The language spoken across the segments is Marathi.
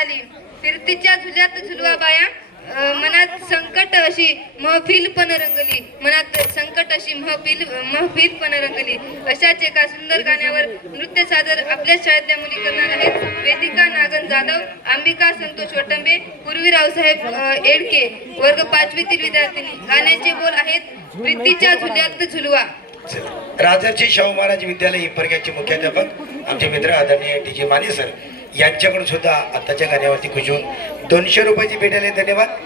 आली फिरतीच्या झुल्यात झुलवा बाया मनात संकट अशी महफिल पण रंगली मनात संकट अशी महफिल पण रंगली अशाच एका सुंदर गाण्यावर नृत्य सादर आपल्या शाळेतल्या मुली करणार आहेत वेदिका नागन जाधव, अंबिका संतोष वटंबे, पूर्वी रावसाहेब एडके, वर्ग 5वीतील विद्यार्थिनी. गाण्याचे बोल आहेत प्रीतीच्या झुल्यात झुलवा. राजर्षी शाहू महाराज विद्यालय हिप्परग्याचे मुख्याध्यापक आमचे मित्र आदरणीय टी.जे. माने सर यांच्याकडून सुद्धा आताच्या गाण्यावरती खुश होऊन 200 रुपयाची भेट आले. धन्यवाद.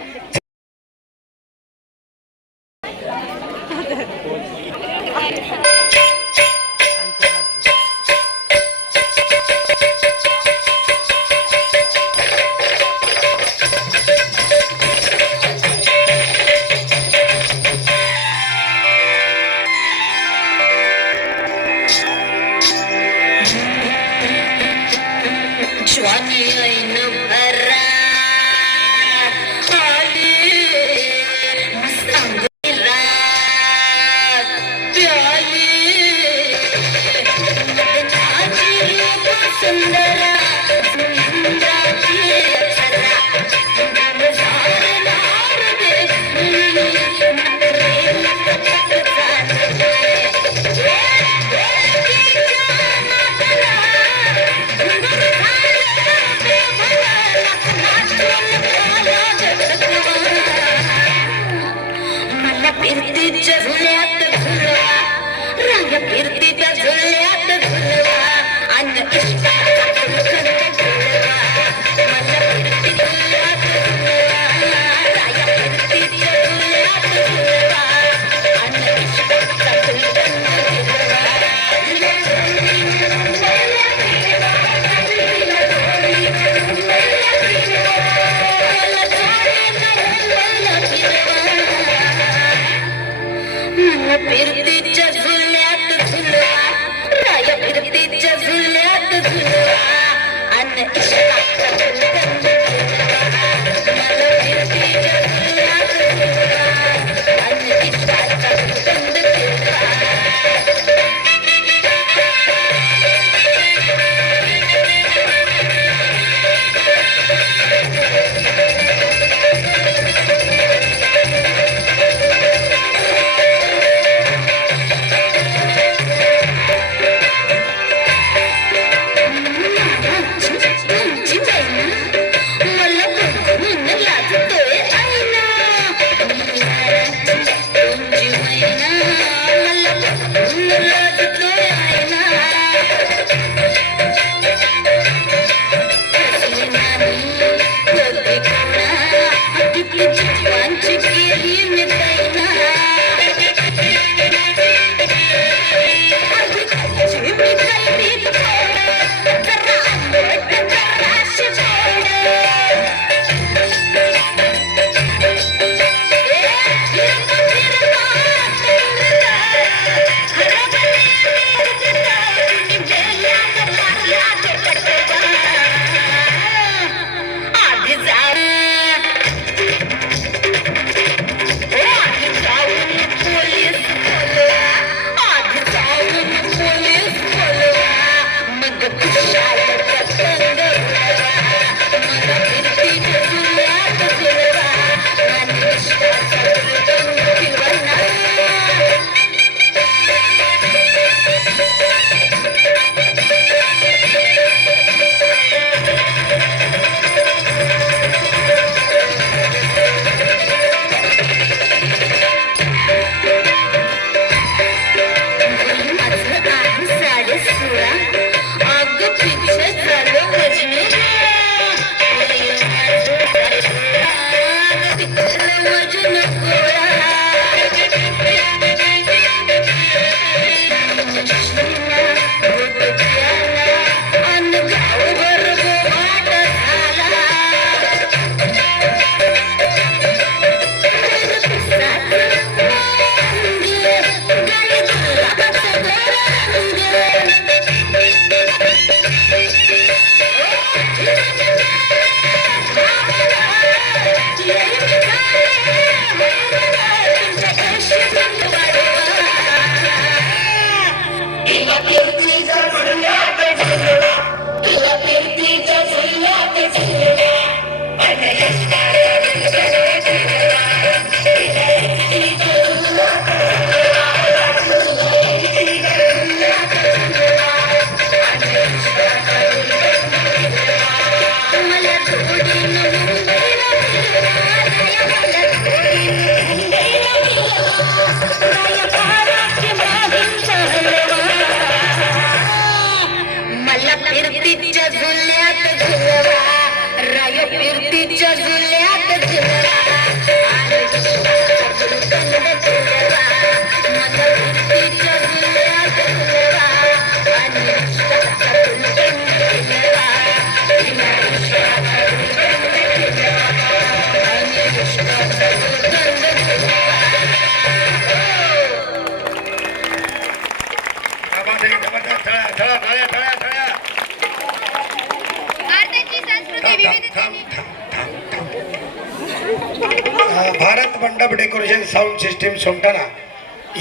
भारत मंडप डेकोरेशन साऊंड सिस्टीम सोमटाणा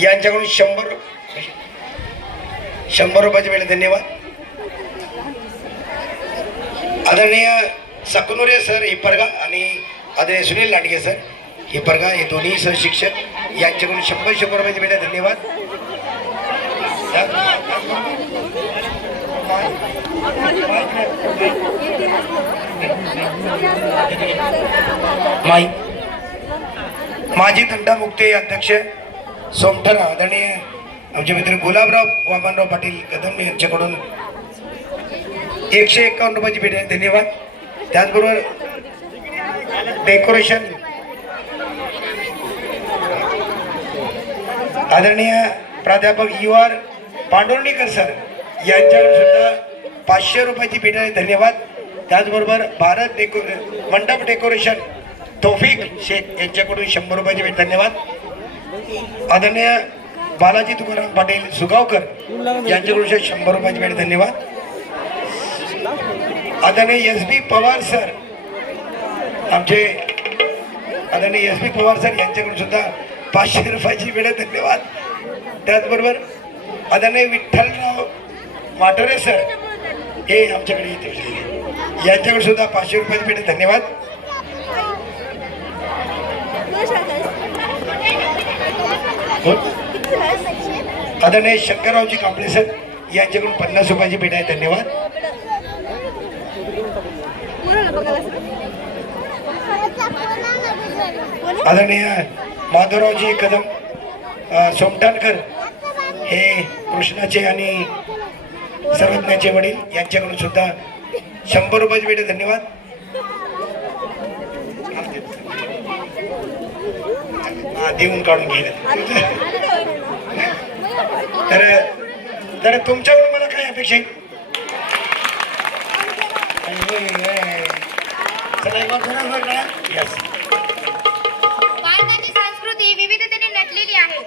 यांच्याकडून 100 रुपयाचे वेळ धन्यवाद. आदरणीय सकनुरे सर हिपरगा आणि आदरणीय सुनील लांडगे सर हिपरगा हे दोन्ही सहशिक्षक यांच्याकडून 100 रुपयाचे वेळ धन्यवाद. माजी तंटामुक्ती अध्यक्ष सोमठाणा आदरणीय आमचे मित्र गुलाबराव वामनराव पाटील कदम यांच्याकडून 151 रुपयाची भेट आहे धन्यवाद. त्याचबरोबर डेकोरेशन आदरणीय प्राध्यापक UR पांडुर्णीकर सर यांच्याकडून सुद्धा 500 रुपयाची भेट आहे धन्यवाद. त्याचबरोबर भारत मंडप डेकोरेशन तौफिक शेख यांच्याकडून 100 रुपयाची भेट धन्यवाद. आदरणीय बालाजी तुकाराम पाटील सुगावकर यांच्याकडून 100 रुपयाची भेट धन्यवाद. आदरणीय SB पवार सर आमचे आदरणीय SB पवार सर यांच्याकडून सुद्धा 500 रुपयाची भेट धन्यवाद. त्याचबरोबर आदरणीय विठ्ठलराव माटोरे सर हे आमच्याकडे येते यांच्याकडे सुद्धा 500 रुपयाची भेट धन्यवाद. आदरणीय शंकररावजी कांबळे सर यांच्याकडून 50 रुपयाची भेट आहे धन्यवाद. आदरणीय माधवरावजी कदम सोमटाणकर हे कृष्णाचे आणि सर्वज्ञाचे वडील यांच्याकडून सुद्धा 100 रुपयाची भेट धन्यवाद. देऊन काढून गेले तर तुमच्याकडून मला काय अपेक्षा आहे? भारताची संस्कृती विविधतेने नटलेली आहे.